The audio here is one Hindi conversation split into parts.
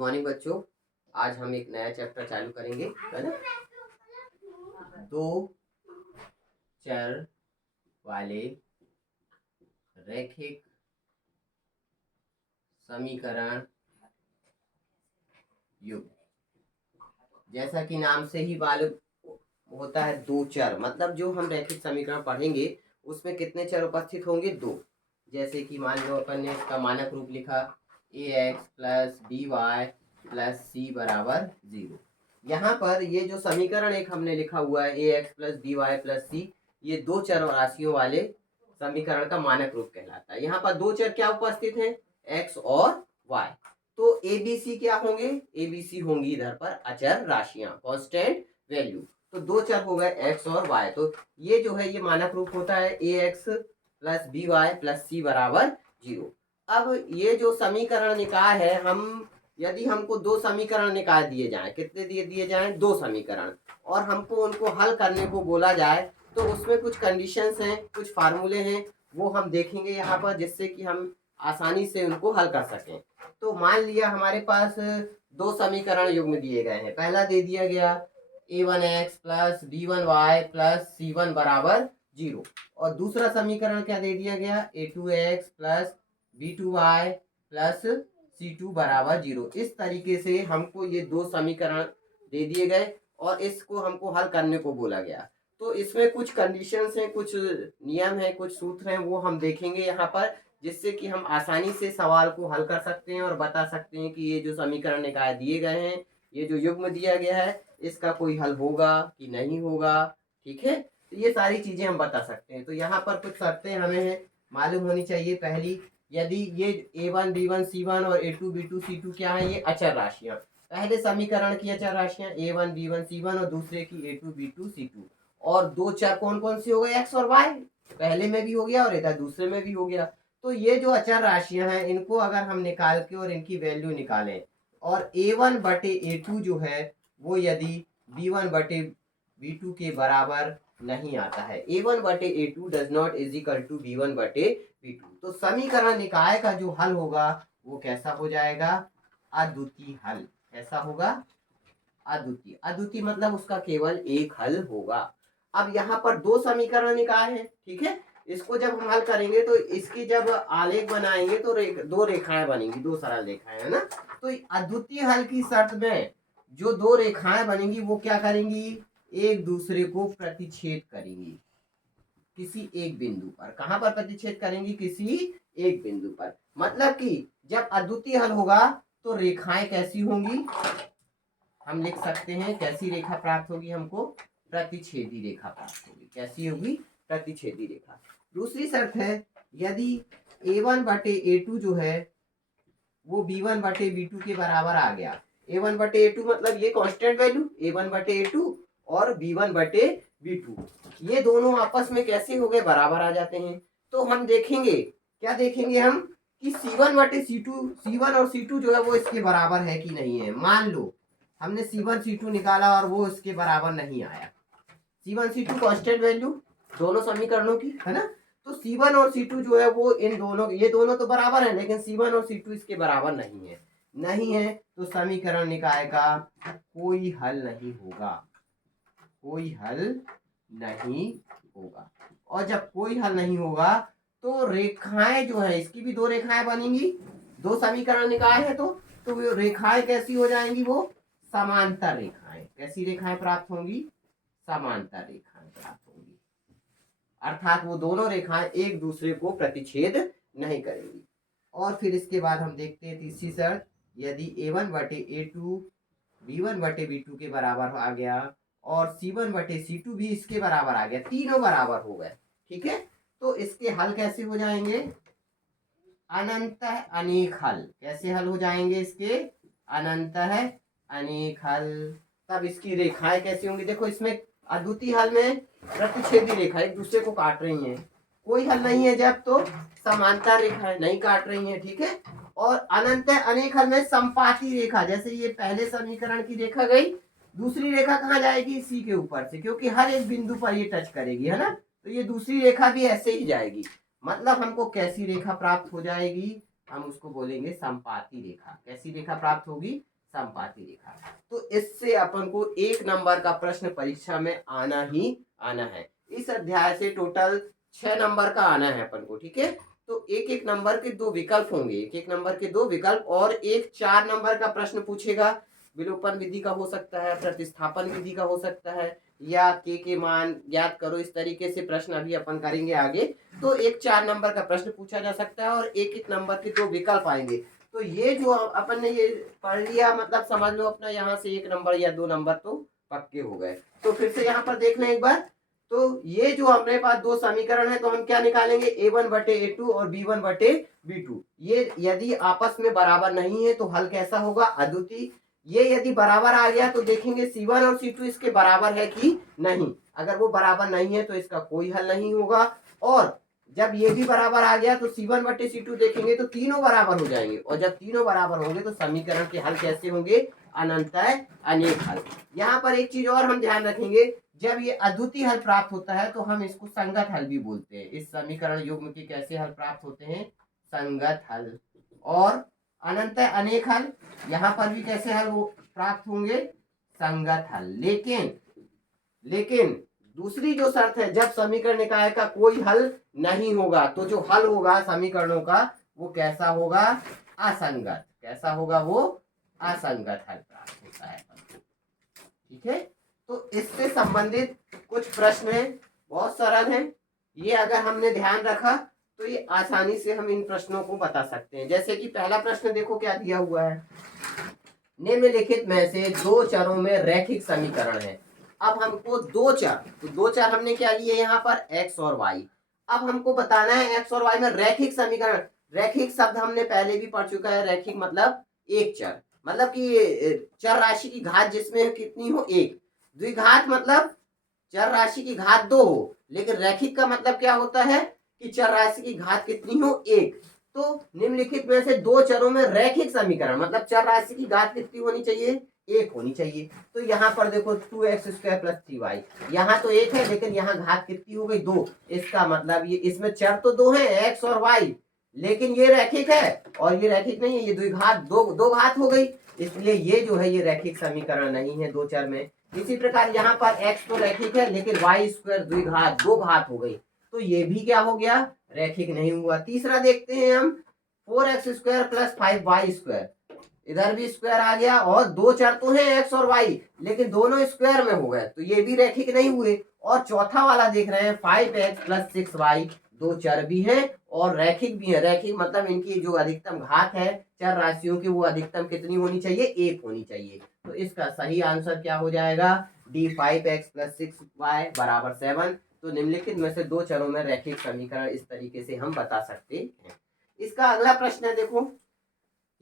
मॉर्निंग बच्चों। आज हम एक नया चैप्टर चालू करेंगे, है ना। दो चर वाले रैखिक समीकरण युग। जैसा कि नाम से ही मालूम होता है, दो चर मतलब जो हम रैखिक समीकरण पढ़ेंगे उसमें कितने चर उपस्थित होंगे? दो। जैसे कि मान लो अपन ने इसका मानक रूप लिखा ax plus b y plus c बराबर 0। यहाँ पर ये जो समीकरण एक हमने लिखा हुआ है ax plus b y plus c, ये दो चर राशियों वाले समीकरण का मानक रूप कहलाता है। यहाँ पर दो चर क्या उपस्थित हैं? x और y। तो ए बी सी क्या होंगे? ए बी सी होंगी इधर पर अचर राशियां, कांस्टेंट वैल्यू। तो दो चर हो गए x और y। तो ये जो है ये मानक रूप होता है ax plus b y plus c बराबर 0। अब ये जो समीकरण निकाय है, हम यदि हमको दो समीकरण निकाय दिए जाएं, कितने दिए जाएं? दो समीकरण, और हमको उनको हल करने को बोला जाए तो उसमें कुछ कंडीशंस हैं, कुछ फार्मूले हैं, वो हम देखेंगे यहाँ पर, जिससे कि हम आसानी से उनको हल कर सकें। तो मान लिया हमारे पास दो समीकरण युग्म दिए गए हैं। पहला दे दिया गया a1x plus b1y plus c1 बराबर 0, और दूसरा समीकरण क्या दे दिया गया? a2x plus b2y plus c2 बराबर 0। इस तरीके से हमको ये दो समीकरण दे दिए गए और इसको हमको हल करने को बोला गया। तो इसमें कुछ कंडीशंस हैं, कुछ नियम हैं, कुछ सूत्र हैं, वो हम देखेंगे यहाँ पर, जिससे कि हम आसानी से सवाल को हल कर सकते हैं और बता सकते हैं कि ये जो समीकरण निकाय दिए गए हैं, ये जो युग्म दिया गया है, इसका कोई हल होगा कि नहीं होगा। ठीक है, तो ये सारी चीजें हम बता सकते हैं। तो यहाँ पर कुछ शर्तें हमें मालूम होनी चाहिए। पहली, यदि ये a1 b1 c1 और a2 b2 c2 क्या है? ये अचर राशियां। पहले समीकरण की अचर राशियां a1 b1 c1 और दूसरे की a2 b2 c2। और दो चर कौन कौन सी हो गए? x और y। पहले में भी हो गया और इधर दूसरे में भी हो गया। तो ये जो अचर राशियां हैं, इनको अगर हम निकाल के और इनकी वैल्यू निकालें, और a1 बटे a2 जो है वो यदि b1 बटे b2 के बराबर नहीं आता है, a1 बटे a2 does not is equal to b1 बटे b2, तो समीकरण निकाय का जो हल होगा वो कैसा हो जाएगा? अद्वितीय हल। कैसा होगा? अद्वितीय। अद्वितीय मतलब उसका केवल एक हल होगा। अब यहाँ पर दो समीकरण निकाय है, ठीक है। इसको जब हम हल करेंगे तो इसकी जब आलेख बनाएंगे तो दो रेखाएं बनेंगी, दो सरल रेखाएं, है ना। तो अद्वितीय हल की शर्त में जो दो रेखाएं बनेंगी वो क्या करेंगी? एक दूसरे को प्रतिच्छेद करेंगी किसी एक बिंदु पर। कहां पर प्रतिच्छेद करेंगी? किसी एक बिंदु पर। मतलब कि जब अद्वितीय हल होगा तो रेखाएं कैसी होंगी? हम लिख सकते हैं कैसी रेखा प्राप्त होगी हमको? प्रतिच्छेदी रेखा प्राप्त होगी। कैसी होगी? प्रतिच्छेदी रेखा। दूसरी शर्त है, यदि a1 बटे a2 जो है वो b1 बटे b2 के बराबर आ गया। a1 बटे a2 मतलब ये कांस्टेंट वैल्यू a1 बटे a2 और b1 बटे b2, ये दोनों आपस में कैसे हो गए? बराबर आ जाते हैं। तो हम देखेंगे, क्या देखेंगे हम? कि c1 बटे c2, c1 और c2 जो है वो इसके बराबर है कि नहीं है। मान लो हमने c1 c2 निकाला और वो इसके बराबर नहीं आया। c1 c2 कांस्टेंट वैल्यू दोनों समीकरणों की, है ना। तो c1 और c2 जो है वो इन दोनों, ये दोनों तो बराबर है, लेकिन c1 और c2 इसके बराबर नहीं है। नहीं है तो समीकरण निकाय का कोई हल नहीं होगा। कोई हल नहीं होगा। और जब कोई हल नहीं होगा तो रेखाएं जो है, इसकी भी दो रेखाएं बनेंगी, दो समीकरण निकाय है तो वो रेखाएं कैसी हो जाएंगी? वो समांतर रेखाएं। कैसी रेखाएं प्राप्त होंगी? समांतर रेखाएं प्राप्त होंगी। अर्थात वो दोनों रेखाएं एक दूसरे को प्रतिच्छेद नहीं करेंगी। और फिर इसके बाद हम देखते हैं तीसरी शर्त, यदि a1 बटे a2 b1 बटे b2 के बराबर आ गया और c1 बटे c2 भी इसके बराबर आ गया, तीनों बराबर हो गए, ठीक है, तो इसके हल कैसे हो जाएंगे? अनंत अनेक हल। कैसे हल हो जाएंगे इसके? अनंत अनेक हल। तब इसकी रेखाएं कैसी होंगी? देखो इसमें अद्वितीय हल में प्रतिच्छेदी रेखा एक दूसरे को काट रही हैं। कोई हल नहीं है जब तो समांतर रेखा नहीं काट रही है, ठीक है। और अनंत अनेक हल में संपाती रेखा, जैसे ये पहले समीकरण की रेखा गई, दूसरी रेखा कहाँ जाएगी? सी के ऊपर से, क्योंकि हर एक बिंदु पर ये टच करेगी, है ना। तो ये दूसरी रेखा भी ऐसे ही जाएगी। मतलब हमको कैसी रेखा प्राप्त हो जाएगी? हम उसको बोलेंगे संपाती रेखा। कैसी रेखा प्राप्त होगी? संपाती रेखा। तो इससे अपन को 1 नंबर का प्रश्न परीक्षा में आना ही आना है। इस अध्याय से टोटल 6 नंबर का आना है अपन को, ठीक है। तो एक एक नंबर के 2 विकल्प होंगे, एक एक नंबर के 2 विकल्प, और एक 4 नंबर का प्रश्न पूछेगा। विलोपन विधि का हो सकता है, प्रतिस्थापन विधि का हो सकता है, या के मान ज्ञात करो, इस तरीके से प्रश्न अभी अपन करेंगे आगे। तो एक 4 नंबर का प्रश्न पूछा जा सकता है और एक एक नंबर के 2 विकल्प आएंगे। तो ये जो अपन ने ये पढ़ लिया, मतलब समझ लो अपना यहाँ से 1 नंबर या 2 नंबर तो पक्के हो गए। तो फिर से यहाँ पर देख लें एक बार। तो ये जो हमारे पास 2 समीकरण है, तो हम क्या निकालेंगे? a1/a2 और b1/b2। ये यदि आपस में बराबर नहीं है तो हल कैसा होगा? अद्वितीय। ये यदि बराबर आ गया तो देखेंगे C1 और C2 इसके बराबर है कि नहीं। अगर वो बराबर नहीं है तो इसका कोई हल नहीं होगा। और जब ये भी बराबर आ गया तो C1/C2 देखेंगे तो तीनों बराबर हो जाएंगे, और जब तीनों बराबर होंगे तो समीकरण के हल कैसे होंगे? अनंतः अनेक हल। यहाँ पर एक चीज और हम ध्यान रखेंगे, जब ये अद्वितीय हल प्राप्त होता है तो हम इसको संगत हल भी बोलते हैं। इस समीकरण युग्म के कैसे हल प्राप्त होते हैं? संगत हल। और अनंतः अनेक हल, यहाँ पर भी कैसे हल प्राप्त होंगे? संगत हल। लेकिन दूसरी जो शर्त है, जब समीकरण निकाय का कोई हल नहीं होगा तो जो हल होगा समीकरणों का वो कैसा होगा? असंगत। कैसा होगा वो? असंगत हल प्राप्त होता है। ठीक है। तो इससे संबंधित कुछ प्रश्न है, बहुत सरल है। ये अगर हमने ध्यान रखा तो ये आसानी से हम इन प्रश्नों को बता सकते हैं। जैसे कि पहला प्रश्न देखो क्या दिया हुआ है, निम्नलिखित में से 2 चरों में रैखिक समीकरण है। अब हमको 2 चर, तो 2 चर हमने क्या लिए यहाँ पर? x और y। अब हमको बताना है x और y में रैखिक समीकरण। रैखिक शब्द हमने पहले भी पढ़ चुका है। रैखिक मतलब एक चर, मतलब कि चर राशि की घात जिसमें कितनी हो? 1। द्विघात मतलब चर राशि की घात 2 हो, लेकिन रैखिक का मतलब क्या होता है? कि चर राशि की घात कितनी हो? 1। तो निम्नलिखित में से 2 चरों में रैखिक समीकरण, मतलब चर राशि की घात कितनी होनी चाहिए? 1 होनी चाहिए। तो यहाँ पर देखो 2x² + 3y, यहाँ तो 1 है लेकिन यहाँ घात कितनी हो गई? 2। इसका मतलब ये इसमें चर तो 2 है, x और y, लेकिन ये रैखिक है और ये रैखिक नहीं है, ये द्विघात, दो घात हो गई, इसलिए ये जो है ये रैखिक समीकरण नहीं है 2 चर में। इसी प्रकार यहाँ पर x तो रैखिक है लेकिन y² द्विघात, 2 घात हो गई, तो ये भी क्या हो गया? रैखिक नहीं हुआ। तीसरा देखते हैं हम, 4x² + 5y², इधर भी स्क्वायर आ गया, और 2 चर तो हैं x और y, लेकिन दोनों स्क्वायर में हो गए, तो ये भी रैखिक नहीं हुए। और चौथा वाला देख रहे हैं 5x + 6y, 2 चर भी हैं और रैखिक भी है। रैखिक मतलब इनकी जो अधिकतम घात है चर राशियों की वो अधिकतम कितनी होनी चाहिए? 1 होनी चाहिए। तो इसका सही आंसर क्या हो जाएगा? D 5x + 6y = 7। तो निम्नलिखित में से 2 चरों में रैखिक समीकरण इस तरीके से हम बता सकते हैं। इसका अगला प्रश्न है, देखो,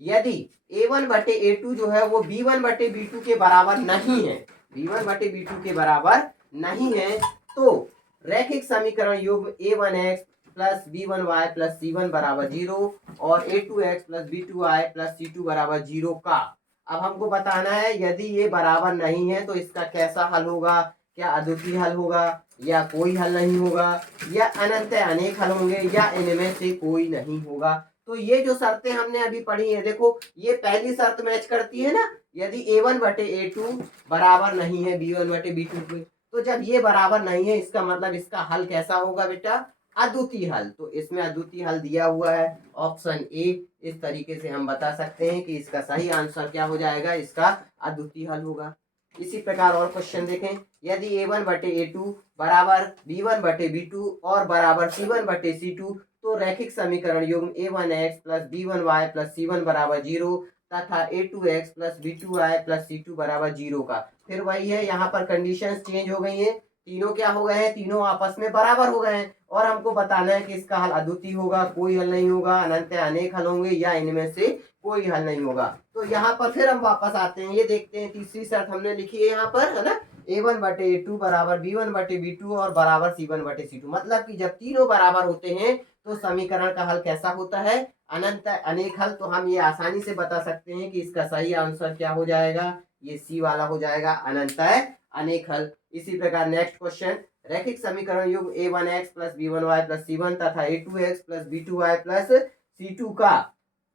यदि a1/a2 जो है वो b1/b2 के बराबर नहीं है, b1/b2 के बराबर नहीं है, तो रैखिक समीकरण युग्म a1x + b1y + c1 = 0 और a2x + b2y + c2 = 0 का, अब हमको बताना है यदि ये बराबर नहीं है तो इसका कैसा हल होगा? क्या अद्वितीय हल होगा, या कोई हल नहीं होगा, या अनंत अनेक हल होंगे, या इनमें से कोई नहीं होगा। तो ये जो शर्तें हमने अभी पढ़ी है, देखो ये पहली शर्त मैच करती है ना, यदि a1/a2 बराबर नहीं है b1/b2 के, तो जब ये बराबर नहीं है इसका मतलब इसका हल कैसा होगा बेटा? अद्वितीय हल। तो इसमें अद्वितीय हल दिया हुआ है ऑप्शन ए। इस तरीके से हम बता सकते हैं कि इसका सही आंसर क्या हो जाएगा? इसका अद्वितीय हल होगा। इसी प्रकार और क्वेश्चन देखें, यदि a1/a2 बराबर b1/b2 और बराबर c1/c2, तो रैखिक समीकरण युग्म a1x + b1y + c1 = 0 तथा a2x + b2y + c2 = 0 का। फिर वही है, यहाँ पर कंडीशंस चेंज हो गई हैं, तीनों क्या हो गए हैं? तीनों आपस में बराबर हो गए हैं, और हमको बताना है कि इसका हल अद्वितीय होगा, कोई हल नहीं होगा, अनंत अनेक हल होंगे, या इनमें से कोई हल नहीं होगा। तो यहाँ पर फिर हम वापस आते हैं, ये देखते हैं तीसरी शर्त हमने लिखी है यहाँ पर, है ना, a1/a2 बराबर b1/b2 और बराबर c1/c2, मतलब कि जब तीनों बराबर होते हैं तो समीकरण का हल कैसा होता है? अनंत अनेक हल। तो हम ये आसानी से बता सकते हैं कि इसका सही आंसर क्या हो जाएगा? ये सी वाला हो जाएगा, अनंत अनेक हल। इसी प्रकार नेक्स्ट क्वेश्चन, रैखिक समीकरण युग्म a1x + b1y + c1 तथा a2x + b2y + c2 का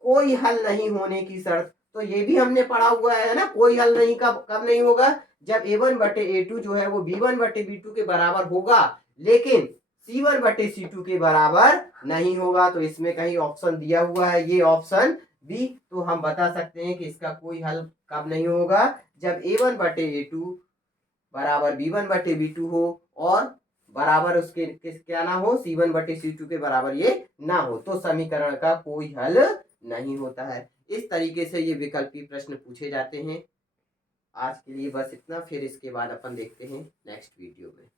कोई हल नहीं होने की शर्त। तो ये भी हमने पढ़ा हुआ है ना, कोई हल नहीं कब नहीं होगा, जब A1 बटे A2 जो है वो B1 बटे B2 के बराबर होगा, लेकिन C1 बटे C2 के बराबर नहीं होगा। तो इसमें कहीं ऑप्शन दिया हुआ है, ये ऑप्शन बी। तो हम बता सकते हैं कि इसका कोई हल कब नहीं होगा, जब A1 बटे A2 बराबर B1 बटे B2 हो और बराबर उसके क्या ना हो, C1 बटे C2 के बराबर ये ना हो, तो समीकरण का कोई हल नहीं होता है। इस तरीके से ये विकल्पीय प्रश्न पूछे जाते हैं। आज के लिए बस इतना, फिर इसके बाद अपन देखते हैं नेक्स्ट वीडियो में।